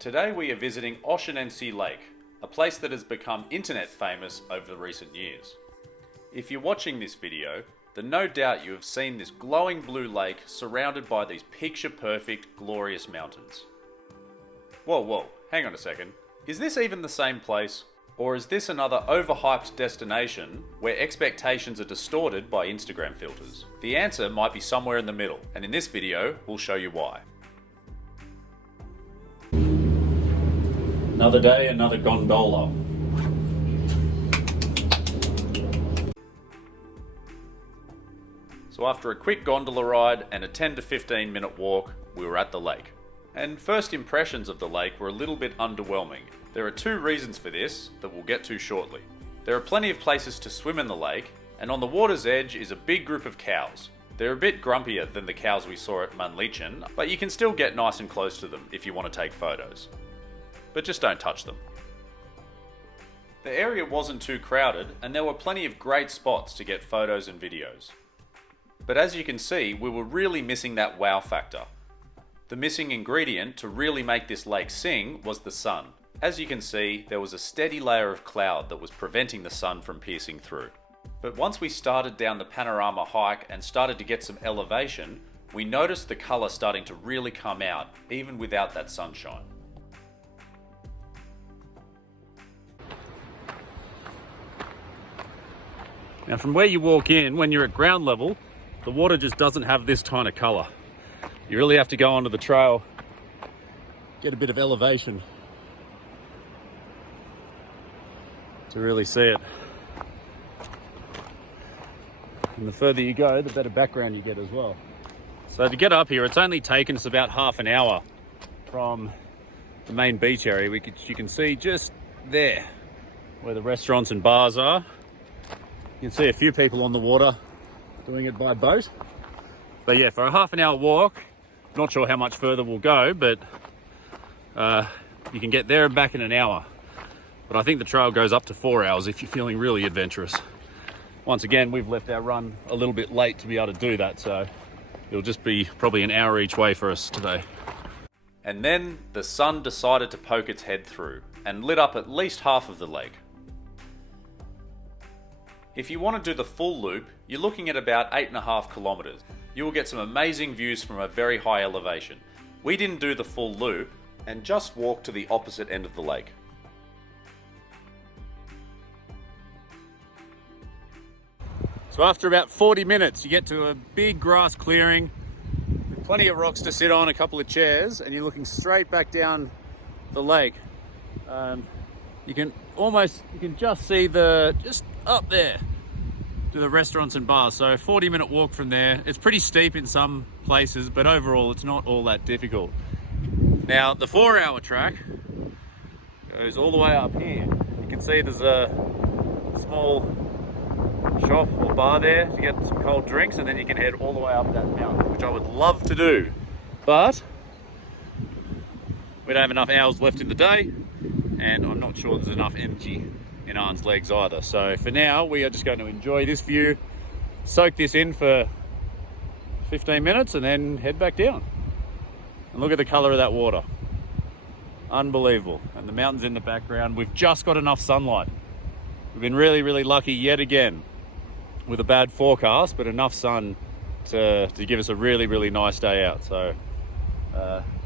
Today we are visiting Oeschinensee Lake, a place that has become internet famous over the recent years. If you're watching this video, then no doubt you have seen this glowing blue lake surrounded by these picture-perfect, glorious mountains. Whoa, hang on a second. Is this even the same place? Or is this another overhyped destination where expectations are distorted by Instagram filters? The answer might be somewhere in the middle, and in this video, we'll show you why. Another day, another gondola. So after a quick gondola ride and a 10 to 15 minute walk, we were at the lake. And first impressions of the lake were a little bit underwhelming. There are two reasons for this that we'll get to shortly. There are plenty of places to swim in the lake, and on the water's edge is a big group of cows. They're a bit grumpier than the cows we saw at Untitled, but you can still get nice and close to them if you want to take photos. But just don't touch them. The area wasn't too crowded, and there were plenty of great spots to get photos and videos. But as you can see, we were really missing that wow factor. The missing ingredient to really make this lake sing was the sun. As you can see, there was a steady layer of cloud that was preventing the sun from piercing through. But once we started down the Panorama hike and started to get some elevation, we noticed the colour starting to really come out, even without that sunshine. Now from where you walk in, when you're at ground level, the water just doesn't have this kind of colour. You really have to go onto the trail, get a bit of elevation to really see it. And the further you go, the better background you get as well. So to get up here, it's only taken us about half an hour from the main beach area. You can see just there where the restaurants and bars are. You can see a few people on the water doing it by boat. But yeah, for a half an hour walk, not sure how much further we'll go, but you can get there and back in an hour. But I think the trail goes up to 4 hours if you're feeling really adventurous. Once again, we've left our run a little bit late to be able to do that, so it'll just be probably an hour each way for us today. And then the sun decided to poke its head through and lit up at least half of the lake. If you want to do the full loop, you're looking at about 8.5 kilometers. You will get some amazing views from a very high elevation. We didn't do the full loop and just walked to the opposite end of the lake. So after about 40 minutes, you get to a big grass clearing, with plenty of rocks to sit on, a couple of chairs, and you're looking straight back down the lake. You can just see just up there to the restaurants and bars. So a 40-minute walk from there. It's pretty steep in some places, but overall it's not all that difficult. Now the 4-hour track goes all the way up here. You can see there's a small shop or bar there to get some cold drinks, and then you can head all the way up that mountain, which I would love to do, but we don't have enough hours left in the day, and I'm not sure there's enough energy in Arne's legs either. So for now, we are just going to enjoy this view, soak this in for 15 minutes, and then head back down. And look at the color of that water. Unbelievable. And the mountains in the background. We've just got enough sunlight. We've been really, really lucky yet again with a bad forecast, but enough sun to give us a really, really nice day out. So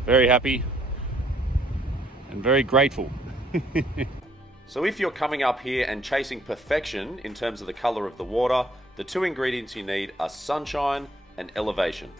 very happy and very grateful. So if you're coming up here and chasing perfection in terms of the color of the water, the two ingredients you need are sunshine and elevation.